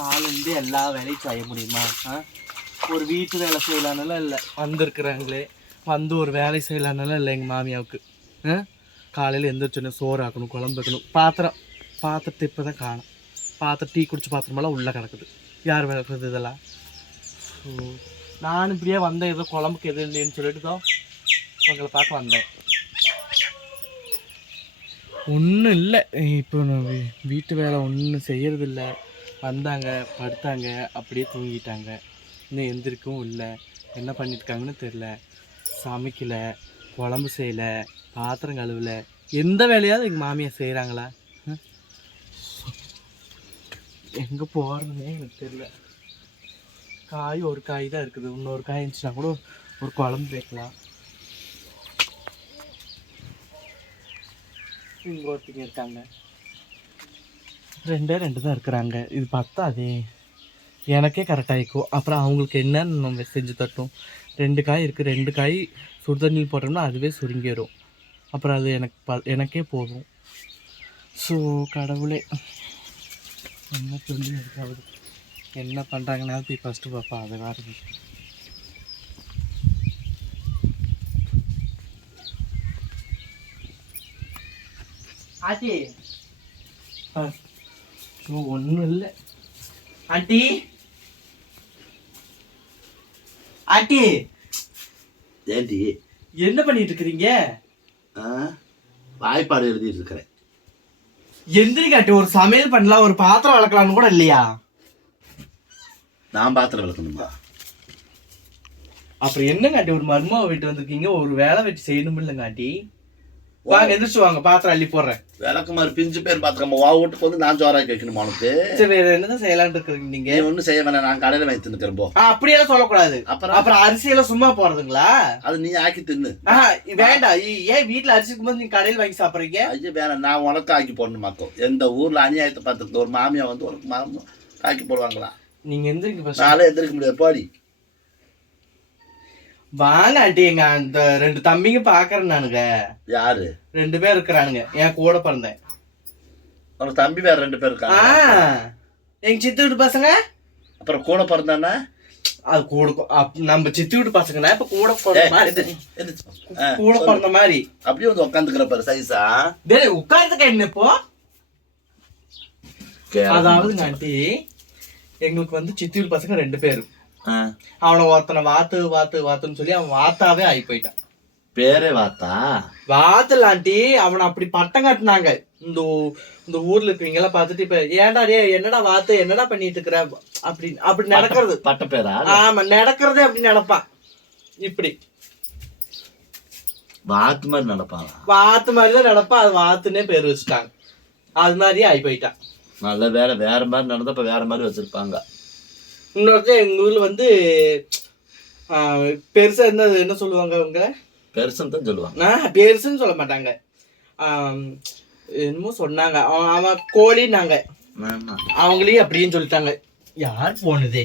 காலேருந்து எல்லா வேலையும் செய்ய முடியுமா? ஆ? ஒரு வீட்டு வேலை செய்யலான்னாலும் இல்லை. வந்திருக்குறாங்களே. வந்து ஒரு வேலை செய்யலான்னாலும் இல்லை எங்கள் மாமியாவுக்கு. காலையில் எந்திரிச்சோடனே சோறு ஆக்கணும் குழம்பு வைக்கணும். பாத்திரம். பாத்திரத்தை இப்போ தான் காணும். பாத்திரம் டீ குடிச்ச பாத்திரமெல்லாம் உள்ளே கிடக்குது. யார் விளக்குறது இதெல்லாம்? ஸோ நான் இப்படியே வந்தேன். ஏதோ குழம்புக்கு எது இல்லைன்னு சொல்லிட்டு தான் உங்களை பார்க்க வந்தேன். ஒன்றும் இல்லை. இப்போ நான் வீட்டு வேலை ஒன்றும் செய்யறதில்லை. வந்தாங்க படுத்தாங்க அப்படியே தூங்கிட்டாங்க. இன்னும் எந்திரிக்கவும் இல்லை. என்ன பண்ணியிருக்காங்கன்னு தெரில. சமைக்கலை குழம்பு செய்யலை பாத்திரம் கழுவல. எந்த வேலையாவது எங்கள் மாமியார் செய்கிறாங்களா எங்கே போகிறதுனே எனக்கு தெரில. காய் ஒரு காய் தான் இருக்குது. இன்னொரு காய் இருந்துச்சுன்னா கூட ஒரு குழம்பு வைக்கலாம். இங்கே ஒருத்தங்க இருக்காங்க. ரெண்டே ரெண்டு தான் இருக்கிறாங்க. இது பத்தாதே. எனக்கே கரெக்டாக இருக்கும் அப்புறம் அவங்களுக்கு என்னன்னு நம்ம செஞ்சு தட்டும் ரெண்டு காய் இருக்குது ரெண்டு காய் சுடுதண்ணில் போட்டோம்னா அதுவே சுருங்கிடும் அப்புறம் அது எனக்கு ப எனக்கே போதும். ஸோ கடவுளே. என்ன சொல்லி இருக்காது என்ன பண்ணுறாங்கன்னா போய் ஃபஸ்ட்டு பார்ப்பா அதை வேறு. ஆச்சி. ஒன்றும் இல்லை. ஆண்டி? ஆண்டி? ஏண்டி? என்ன பண்ணிட்டு இருக்கிறீங்க? வாய்ப்பாடு எழுதிட்டு இருக்கிறேன். எந்திரிக்க ஆண்டி ஒரு சமையல் பண்ணலாம் ஒரு பாத்திரம் வளர்க்கலாம்னு கூட இல்லையா? நான் பாத்திரம் விளக்கணுமா அப்புறம் என்னங்க ஆண்டி ஒரு மர்மாவை விட்டு வந்திருக்கீங்க ஒரு வேலை வச்சு செய்யணும் இல்லைங்க ஆண்டி. வாங்க எந்திரிச்சு வாங்க பாத்திரம் அள்ளி போடுறேன். விளக்கு மாதிரி பிஞ்சு பேர் பாத்துக்கம்மா வா வீட்டுக்கு வந்து நான் ஜோராக்கி வைக்கணுமா உனக்கு சரி என்னதான் செய்யலாம்னு இருக்கிறீங்க நீங்க? ஒன்றும் செய்ய வேணாம் நான் கடையில் வாங்கி தின்னுக்கிறேன் போ. ஆ, அப்படியெல்லாம் சொல்லக்கூடாது. அப்புறம்? அப்புறம் அரிசியெல்லாம் சும்மா போறதுங்களா அது நீ ஆக்கி தின்னு. வேண்டாம். ஏன் வீட்டுல அரிசி இருக்கும்போது நீங்க கடையில் வாங்கி சாப்பிடுறீங்க? ஐயோ வேணாம். நான் உனக்கு ஆக்கி போடணுமாக்கோ எந்த ஊர்ல அநியாயத்தை பார்த்துருக்கு ஒரு மாமியா வந்து ஒரு மாமா ஆக்கி போடுவாங்களா? நீங்க first. நாளே எந்திரிக்க முடியாது. போடி. வாங்க ஆண்டி எங்க அந்த ரெண்டு தம்பிங்க பாக்குறேன் நானுங்க. யாரு? ரெண்டு பேர் இருக்கிறானுங்க. என் கூட பிறந்தேன். உனக்கு தம்பி வேற ரெண்டு பேர் ஆ இருக்காங்க எங்க சித்தி வீட்டு பசங்க? அப்புறம் கூட பிறந்தானே? அது கூட நம்ம சித்தி வீட்டு பசங்கன்னா இப்ப கூட பிறந்த மாதிரி. கூட. பிறந்த மாதிரி. அப்படியே வந்து உட்காந்துக்கிற பாரு சைஸா. டேய் உட்கார்ந்துக்க என்ன இப்போ? அதாவதுங்க ஆண்டி எங்களுக்கு வந்து சித்தி வீட்டு பசங்க ரெண்டு பேரு. ஆ, அவனை ஒருத்தனை வாத்து வாத்து வாத்துன்னு சொல்லி அவன் வாத்தாவே ஆகி போயிட்டான். பேரே வாத்தா? வாத்துல ஆண்டி அவனை அப்படி பட்டம் கட்டினாங்க. இந்த இந்த ஊர்ல இருக்கவங்க எல்லாம் பார்த்துட்டு இப்ப ஏன்டா டே என்னடா வாத்து என்னடா பண்ணிட்டு இருக்கிற? அப்படி அப்படி நடக்கிறது. பட்ட பேரா? ஆமா நடக்கிறதே அப்படி நடப்பான். இப்படி. வாத்து மாதிரி நடப்பாங்க வாத்து மாதிரிதான் நடப்பான். அது வாத்துன்னே பேர் வச்சுட்டாங்க. அது மாதிரியே ஆகி போயிட்டான். நல்ல வேற வேற மாதிரி நடந்தா இப்ப வேற மாதிரி வச்சிருப்பாங்க. இன்னொருத்தர் எங்க ஊர்ல வந்து ஆஹ், பெருசா இருந்தது என்ன சொல்லுவாங்க அவங்க பெருசுன்னு தான் சொல்லுவாங்க. ஆஹ், பெருசுன்னு சொல்ல மாட்டாங்க. என்னமோ சொன்னாங்க. அவன் அவன் கோழின்னாங்க. அவங்களையும் அப்படின்னு சொல்லிட்டாங்க. யார் போனதே?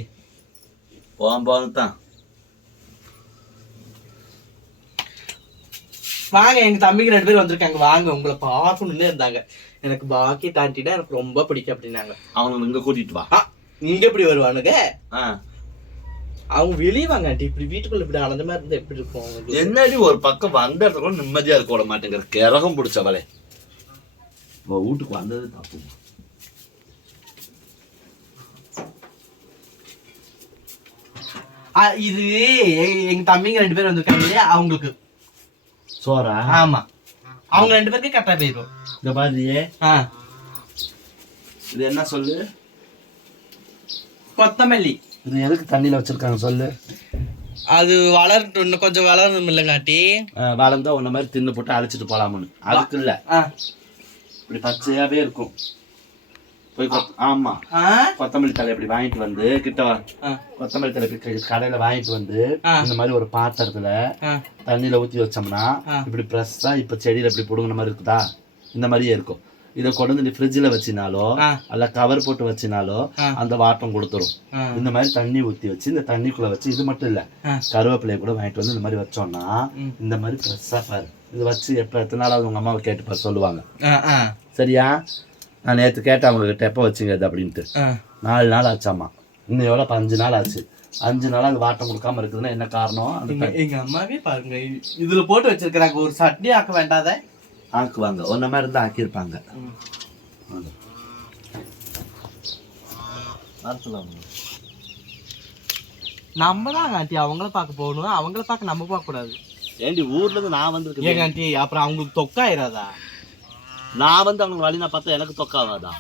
போன் போன தான். வாங்க எங்க தம்பிக்கு ரெண்டு பேர் வந்திருக்காங்க. வாங்க உங்களை பார்க்கணும்னு இருந்தாங்க. எனக்கு பாக்கி தாண்டினா எனக்கு ரொம்ப பிடிக்கும் அப்படின்னாங்க. அவனை இங்க கூட்டிட்டு வா. ஆ, இங்க எப்படி வருவானுங்க? ஆ. அவங்க வெளியே வாங்க ஆண்டி இப்படி வீட்டுக்குள்ள இப்படி அலைஞ்ச மாதிரி இருந்தா எப்படி இருக்கும்? என்னடி ஒரு பக்கம் வந்த இடத்துல கூட நிம்மதியா இருக்க விட மாட்டேங்கிற கிறகம் பிடிச்சவளே. வீட்டுக்கு வந்தது தப்பு. ஆ, இது எங்க தம்பிங்க ரெண்டு பேர் வந்திருக்காங்க இல்லையா? அவங்களுக்கு. சோரா ஆமா. அவங்க ரெண்டு பேருக்கு கரெக்டா போயிடும் இந்த ஆ. இது என்ன சொல்லு? கொத்தமல்லி. இது எதுக்கு தண்ணியில வச்சிருக்காங்க சொல்லு. அது வளரட்டும் இன்னும் கொஞ்சம் வளரணும் இல்லைங்காட்டி வளர்ந்தா உன்ன மாதிரி தின்னு போட்டு அழைச்சிட்டு போலாம்னு. அதுக்கு இல்ல இப்படி பச்சையாவே இருக்கும். போய் ஆமா. கொத்தமல்லி தலை இப்படி வாங்கிட்டு வந்து கிட்ட வா. ஆ. கொத்தமல்லி தலை இப்படி கடையில வாங்கிட்டு வந்து. இந்த மாதிரி ஒரு பாத்திரத்துல தண்ணியில ஊத்தி வச்சோம்னா. இப்படி ப்ரெஸ்ஸா இப்ப செடியில இப்படி புடுங்கின மாதிரி இருக்குதா? இந்த மாதிரியே இருக்கும். இதை கொண்டு வந்து ஃப்ரிட்ஜில் வச்சினாலோ. அல்ல கவர் போட்டு வச்சினாலோ. அந்த வாட்டம் கொடுத்துரும். இந்த மாதிரி தண்ணி ஊத்தி வச்சு இந்த தண்ணிக்குள்ள வச்சு இது மட்டும் இல்ல. கருவேப்பிலையை கூட வாங்கிட்டு வந்து இந்த மாதிரி வச்சோம்னா. இந்த மாதிரி ஃப்ரெஷ்ஷாக பாரு. இது வச்சு எப்போ எத்தனை நாளாவது உங்க அம்மாவை கேட்டு பாரு சொல்லுவாங்க. சரியா? நான் நேற்று கேட்டேன் அவங்க கிட்ட எப்போ வச்சுங்க இது அப்படின்ட்டு. நாலு நாள் ஆச்சாம்மா. இன்னும் எவ்வளோ அஞ்சு நாள் ஆச்சு. அஞ்சு நாள் அங்கே வாட்டம் கொடுக்காம இருக்குதுன்னா என்ன காரணம்? எங்க அம்மாவே பாருங்க இதுல போட்டு வச்சிருக்கிறாங்க ஒரு சட்னி ஆக்க வேண்டாத ஆக்குவாங்க. ஒன்ன மாதிரி இருந்தால் ஆக்கியிருப்பாங்க. நம்ம தான் ஆண்டி அவங்கள பார்க்க போகணும் அவங்கள பார்க்க நம்ம பார்க்க கூடாது. ஏண்டி ஊர்ல இருந்து நான் வந்திருக்கேன். ஏங்க ஆண்டி அப்புறம் அவங்களுக்கு தொக்காயிராதா? நான் வந்து அவங்க வழி நான் பார்த்தா எனக்கு தொக்காவாதா?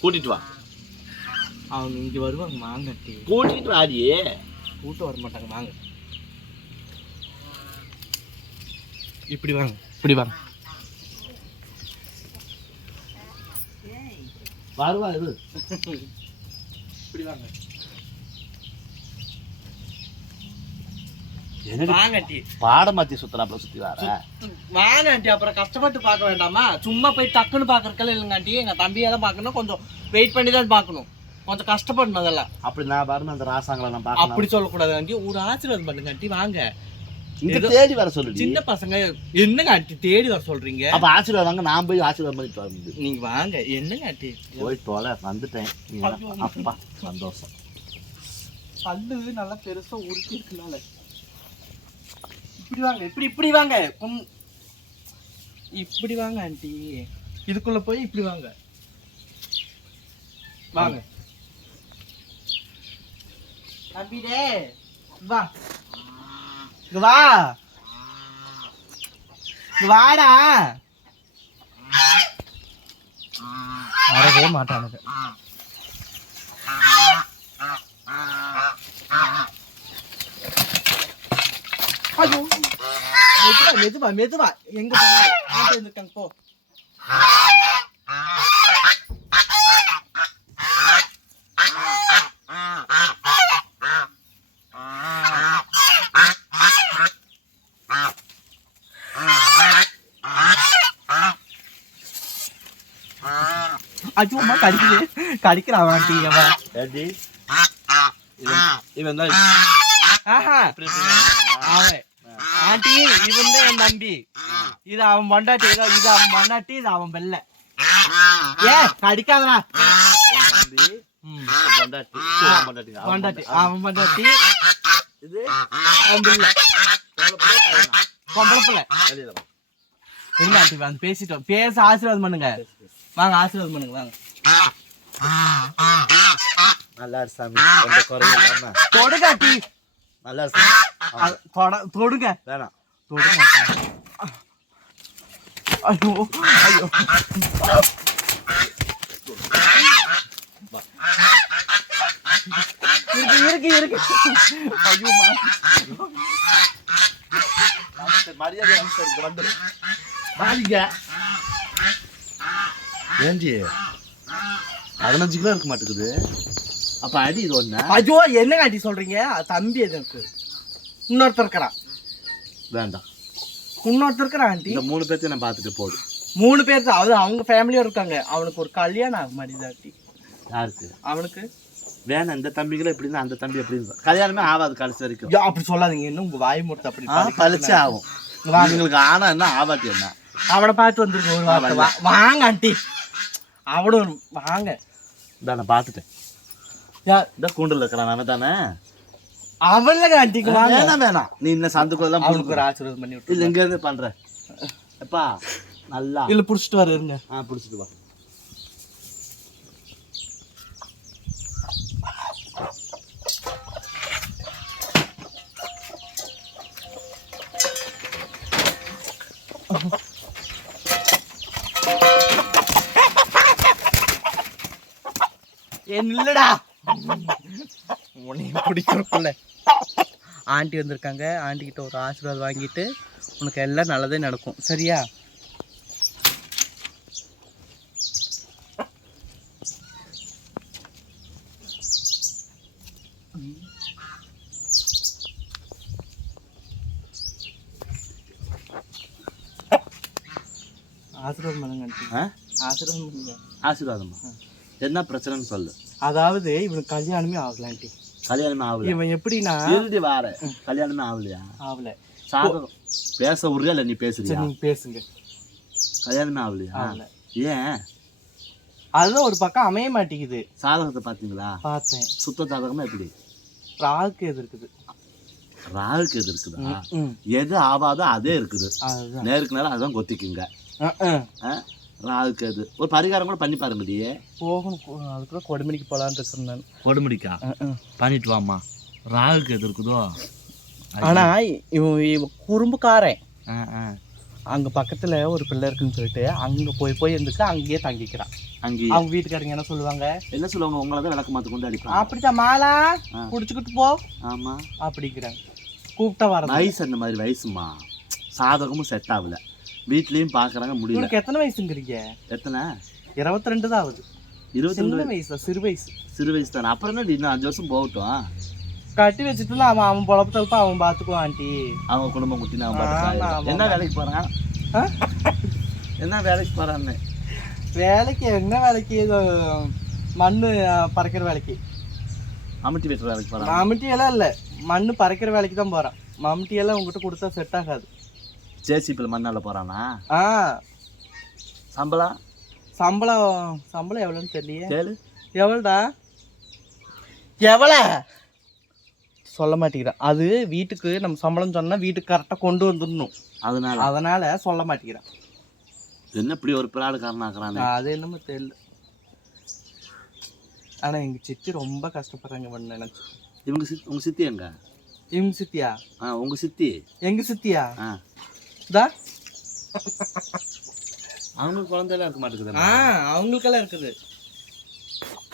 கூட்டிட்டு வா. அவங்க இங்க வருவாங்க வாங்க ஆண்டி. கூட்டிட்டு வாடியே கூட்டம் வர மாட்டாங்க வாங்க. இப்படி வாங்க. இப்படி வாங்க வருவா இது. இப்படி வாங்க. சுத்தலாம் சுத்தி வர? வாங்க ஆண்டி அப்புறம் கஷ்டப்பட்டு பார்க்க வேண்டாமா? சும்மா போய் டக்குன்னு பார்க்கறதுக்கெல்லாம் இல்லைங்க ஆண்டி. எங்க தம்பியை தான் பார்க்கணும். கொஞ்சம் வெயிட் பண்ணி தான் பார்க்கணும். கொஞ்சம் கஷ்டப்படணும் அதெல்லாம். அப்படி நான் வரணும் அந்த ராசாங்களை நான் அப்படி சொல்லக்கூடாது ஆண்டி. ஒரு ஆசீர்வாதம் பண்ணுங்க ஆண்டி. வாங்க. இங்க தேடி வர சொல்லுடி. சின்ன பசங்க என்னங்க ஆண்டி தேடி வர சொல்றீங்க? அப்ப ஆசீர்வாதம் வாங்க நான் போய் ஆசீர்வாதம் பண்ணிட்டு வரணும் நீங்க வாங்க என்னங்க ஆண்டி போய் தொலை வந்துட்டேன். அப்பா சந்தோஷம். பல்லு நல்லா பெருசா உருக்கி இருக்குனால. இப்படி வாங்க இப்படி இப்படி வாங்க. இப்படி வாங்க ஆண்டி. இதுக்குள்ள போய் இப்படி வாங்க. வாங்க. தம்பிடே வா. வா. வாடா. வரவே மாட்டானுங்க. ஐயோ. மெதுவா மெதுவா மெதுவா. எங்க இருக்காங்க போ. ஐயோ அம்மா கடிக்குது கடிக்கிறான் ஆண்டி அவன் ஏடி இவன் இவன் தான் ஆஹா? அவன் ஆண்டி இவன் தான் என் தம்பி இது அவன் பொண்டாட்டி இது இது அவன் பொண்டாட்டி இது அவன் வெள்ளை ஏ கடிக்காதடா பொண்டாட்டி அவன் பொண்டாட்டி பொண்டாட்டி. அவன் பொண்டாட்டி இது அவன் பையனா? பொம்பளை பிள்ளை பேசிட்டோம் பேச ஆசீர்வாதம் பண்ணுங்க வாங்க ஆசீர்வாதம் பண்ணுங்க வாங்க. நல்லா இரு சாமி எந்த குறையும் இல்லாம தொடுங்க ஆண்டி நல்லா இரு சாமி தொட தொடுங்க. வேணாம். தொடுங்க. ஐயோ ஐயோ. இருக்கு இருக்கு இருக்கு. ஐயோ மா. மரியாதை வந்துரு. வாடிங்க. ஏஞ்சி பதினஞ்சு கிலோ இருக்க மாட்டேங்குது. அப்ப அடி இது ஒண்ணு. ஐயோ என்ன ஆண்டி சொல்றீங்க? தம்பி அது எனக்கு இன்னொருத்தர் இருக்கிறான். வேண்டாம். இன்னொருத்தர் இருக்கிறான் ஆண்டி. இந்த மூணு பேர்த்தையும் நான் பார்த்துட்டு போதும். மூணு பேர் தான் அது அவங்க ஃபேமிலியும் இருக்காங்க. அவனுக்கு ஒரு கல்யாணம் ஆக மாட்டேங்குது யாருக்கு? அவனுக்கு. வேணாம் இந்த தம்பிகளும் எப்படி இருந்தா அந்த தம்பி எப்படி இருந்தா கல்யாணமே ஆகாது கடைசி வரைக்கும். ஐயோ, அப்படி சொல்லாதீங்க. இன்னும் உங்க வாய் மூட்டை அப்படி ஆ, பளிச்சு ஆகும். உங்களுக்கு ஆனா என்ன ஆபாட்டி என்ன? அவனை பார்த்து ஒரு வார்த்தை. வா- வாங்க ஆண்டி. அவனும் வாங்க. இதான் நான் பார்த்துட்டேன். யா- இந்த கூண்டில் இருக்கிறான் அவன் தானே. அவனுங்க ஆண்டிக்கு வாங்க. வேணாம் வேணாம். நீ இன்னும் சந்துக்குள்ள அவனுக்கு ஒரு ஆசீர்வாதம் பண்ணி விட்டு இல்ல இங்க இருந்து பண்ற எப்பா நல்லா. இல்ல புடிச்சிட்டு வருங்க ஆ பிடிச்சிட்டு வா. ஏன் இல்லடா உன்னையும் பிடிக்கிறக்குள்ள ஆண்டி வந்திருக்காங்க. ஆண்டி கிட்ட ஒரு ஆசீர்வாதம் வாங்கிட்டு உனக்கு எல்லாம் நல்லதே நடக்கும். சரியா? ஆசீர்வாதம் பண்ணுங்க? ஆசீர்வாதம் பண்ணுங்க. ஆசீர்வாதமா? என்ன பிரச்சனைன்னு சொல்லு. அதாவது இவனுக்கு கல்யாணமே ஆகல ஆண்டி. கல்யாணமே ஆகல. இவன் எப்படின்னா இறுதி வார கல்யாணமே ஆகலையா? ஆகல. சாதகம் பேச உரியா இல்ல நீ பேசுறியா? நீங்க பேசுங்க. கல்யாணமே ஆகலையா? ஆகல. ஏன்? அதுதான் ஒரு பக்கம் அமைய மாட்டேங்குது. சாதகத்தை பார்த்தீங்களா? பார்த்தேன். சுத்த சாதகமா எப்படி? ராகுக்கு எது இருக்குது? ராகுக்கு எது இருக்குதா? எது ஆவாதோ அதே இருக்குது. நேருக்கு நேரம் அதான் கொத்திக்குங்க. ராகுக்கு அது. ஒரு பரிகாரம் கூட பண்ணி பாருங்க முடியே போகணும். அதுக்குள்ள கொடுமணிக்கு போலான்னு இருக்கேன் நான். கொடுமுடிக்கா. பண்ணிட்டு வாமா ராகுக்கு எது இருக்குதோ ஆனா இவன் இவன் குறும்புக்காரன். அங்க பக்கத்துல ஒரு பிள்ளை இருக்குன்னு சொல்லிட்டு அங்க போய் போய் இருந்துட்டு அங்கேயே தங்கிக்கிறான். அங்கேயே? அவங்க வீட்டுக்காரங்க என்ன சொல்லுவாங்க? என்ன சொல்லுவாங்க? உங்களை தான் விளக்கு மாத்து கொண்டு அடிப்பாங்க. அப்படித்தான் மாலா ஆ. புடிச்சுக்கிட்டு போ. ஆமா. அப்படிங்கிறாங்க. கூப்பிட்டா வரது வயசு அந்த மாதிரி வயசுமா சாதகமும் செட் ஆகல. வீட்லயும் பாக்குறாங்க முடியல. உனக்கு எத்தனை வயசுங்கிறீங்க? எத்தனை? இருபத்தி ரெண்டு தான் ஆகுது இருபத்தி ரெண்டு வயசு? சிறு வயசு. சிறு வயசு தானே. அப்புறம் என்ன இன்னும் அஞ்சு வருஷம் போகட்டும். கட்டி வச்சுட்டுல அவன் அவன் பொழப்பு தலப்ப அவன் பாத்துக்குவான் ஆண்டி. அவங்க குடும்பம் பாட்டுக்கு ஆமா, ஆயிடும். என்ன. வேலைக்கு போறான் ஆ? என்ன வேலைக்கு போறான்னு? வேலைக்கு என்ன வேலைக்கு? இது மண்ணு பறக்கிற வேலைக்கு. அமட்டி வெட்டுற வேலைக்கு போறான் மம்முட்டி எல்லாம் இல்ல. மண்ணு பறக்கிற வேலைக்கு தான் போறான். மம்முட்டி எல்லாம் உங்ககிட்ட கொடுத்தா செட் ஆகாது. ஜேசிபியில் மண்ணால போறானா? ஆ. சம்பளம்? சம்பளம் சம்பளம் எவ்வளோன்னு தெரியலையே. கேளு. எவ்வளோடா எவ்வளோ சொல்ல மாட்டேங்கிறேன். அது வீட்டுக்கு நம்ம சம்பளம் சொன்னா வீட்டுக்கு கரெக்டாக கொண்டு வந்துடணும். அதனால? அதனால சொல்ல மாட்டேங்கிறேன். என்ன இப்படி ஒரு பிராடு காரணாக்குறானே அது என்னமோ தெரியல. ஆனா எங்க சித்தி ரொம்ப கஷ்டப்படுறாங்க பண்ண நினைச்சு. இவங்க சித்தி உங்க சித்தி எங்க? இவங்க சித்தியா? ஆ உங்க சித்தி? எங்க சித்தியா? ஆ. இதா அவங்களுக்கு குழந்தையெல்லாம் இருக்க மாட்டேங்குது ஆ அவங்களுக்கெல்லாம் இருக்குது.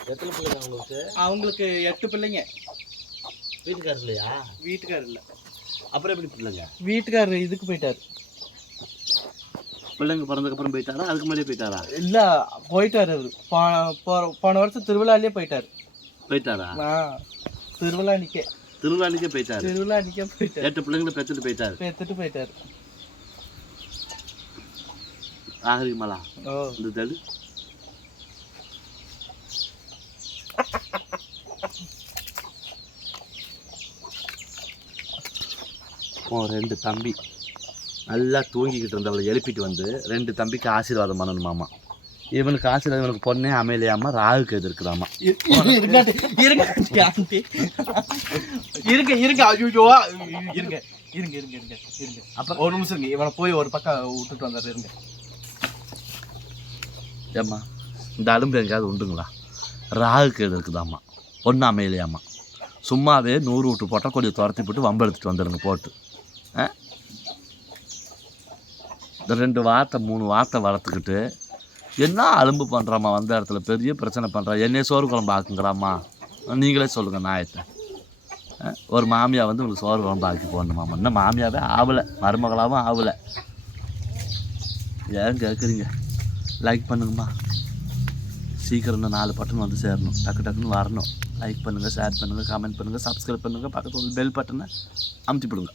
எத்தனை பிள்ளைங்க அவங்களுக்கு? அவங்களுக்கு எட்டு பிள்ளைங்க. வீட்டுக்காரர் இல்லையா? வீட்டுக்காரர் இல்ல. அப்புறம் எப்படி பிள்ளைங்க? வீட்டுக்காரர் இதுக்கு போயிட்டாரு. பிள்ளைங்க பிறந்ததுக்கு அப்புறம் போயிட்டாரா? அதுக்கு முன்னாடியே போயிட்டாரா? இல்ல போயிட்டாரு அவரு. போன- போன- வருஷம் திருவிழாலயே போயிட்டாரு. போயிட்டாரா? ஆ திருவிழா நிக்க திருவிழானிக்கே போயிட்டாரு. திருவிழா நிக்க போயிட்டாரு. எட்டு பிள்ளைங்களை பெற்றுட்டு போயிட்டாரு. பேத்துட்டு போயிட்டாரு. இந்த தடு. உன் ரெண்டு தம்பி. நல்லா தூங்கிக்கிட்டு இருந்தவளை எழுப்பிட்டு வந்து ரெண்டு தம்பிக்கு ஆசீர்வாதம் பண்ணணுமாமா இவனுக்கு ஆசீர்வாதம் இவனுக்கு பொண்ணே அமையலையாமா ராகுக்கு எது இருக்குதாமா இருங்க இருங்க ஆண்டி. இருங்க இருங்க. ஐயோ இருங்க இருங்க இருங்க இருங்க இருங்க. அப்ப- ஒரு நிமிஷம் இருங்க. இவனை போய் ஒரு பக்கம் விட்டுட்டு வந்தாரு இருங்க. ஏம்மா? இந்த அலும்பு எங்கேயாவது உண்டுங்களா? ராகு கேடு இருக்குதாம்மா. ஒன்றும் அமையலையாம்மா. சும்மாவே நூறு விட்டு போட்டால் கொஞ்சம் துரத்தி போட்டு வம்பு எடுத்துட்டு வந்துடுங்க போட்டு. ஆ? இந்த ரெண்டு வார்த்தை மூணு வார்த்தை வளர்த்துக்கிட்டு என்ன அலும்பு பண்ணுறாம்மா வந்த இடத்துல பெரிய பிரச்சனை பண்ணுறா என்னைய சோறு குழம்பு ஆக்குங்கிறாம்மா நீங்களே சொல்லுங்கள் நாயத்தை ஆ? ஒரு மாமியா வந்து உங்களுக்கு சோறு குழம்பு ஆக்கி போடணுமாம்மா. இன்னும் மாமியாவே ஆகலை மருமகளாகவும் ஆகலை ஏன் கேட்குறீங்க லைக் பண்ணுங்கம்மா. சீக்கிரம் இன்னும் நாலு பட்டன் வந்து சேரணும். டக்கு டக்குன்னு வரணும். லைக் பண்ணுங்கள் ஷேர் பண்ணுங்கள் கமெண்ட் பண்ணுங்கள் சப்ஸ்கிரைப் பண்ணுங்கள் பக்கத்தில் பெல் பட்டனை அமுத்தி விடுங்க